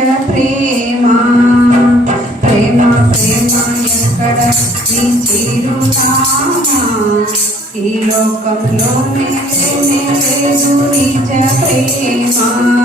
చంచల ప్రేమ? ప్రేమ ప్రేమ ఎక్కడ? నీ చిరునామా? ఈ లోకంలో మేలే మేలే ప్రేమ?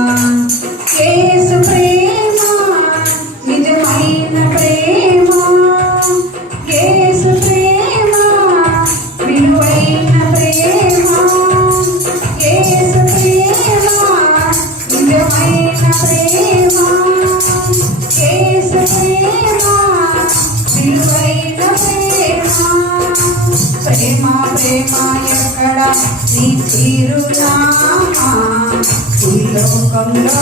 ప్రేమ ప్రేమ ఎక్కడ? నీ చిరునామా? ఈ లోకంలో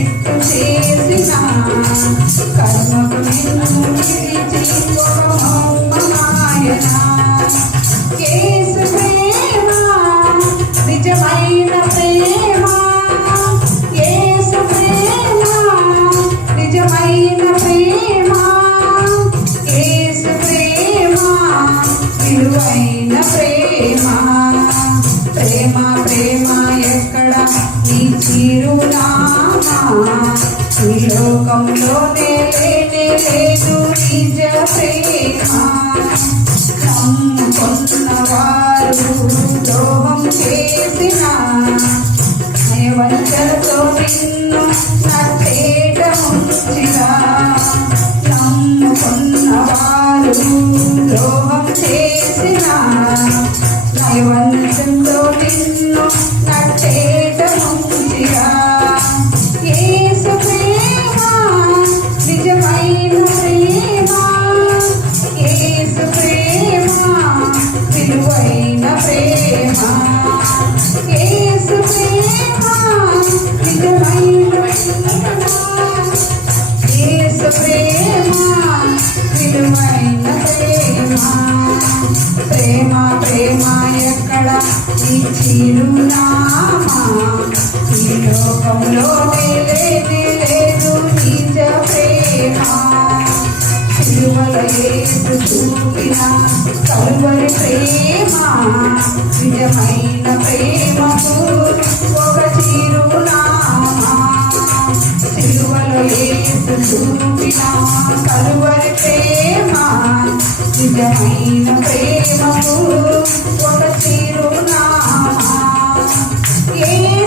ప్రేమ ఎక్కడ? నీ చిరునామా? ఈ లోకంలోనే లేనే లేదు నిజ ప్రేమ. నమ్ముకున్న వారు ద్రోహం చేసిన వంచలతో నిన్ను నచ్చ ఎక్కడ ఈ చిరునామా ఈ లోకంలో లేని లేదు నిజ ప్రేమ. తిరుమలయేసు చూపిన కలువరి ప్రేమ. నిజమైన ప్రేమకు ఒక చిరునామా తిరుమలయేసు చూపిన కలువరి ప్రేమ. నిజమైన ప్రేమకు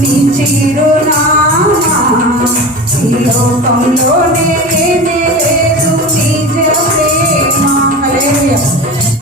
నీ చిరునామా ఈ లోకంలోనే లేదు. నిజ ప్రేమ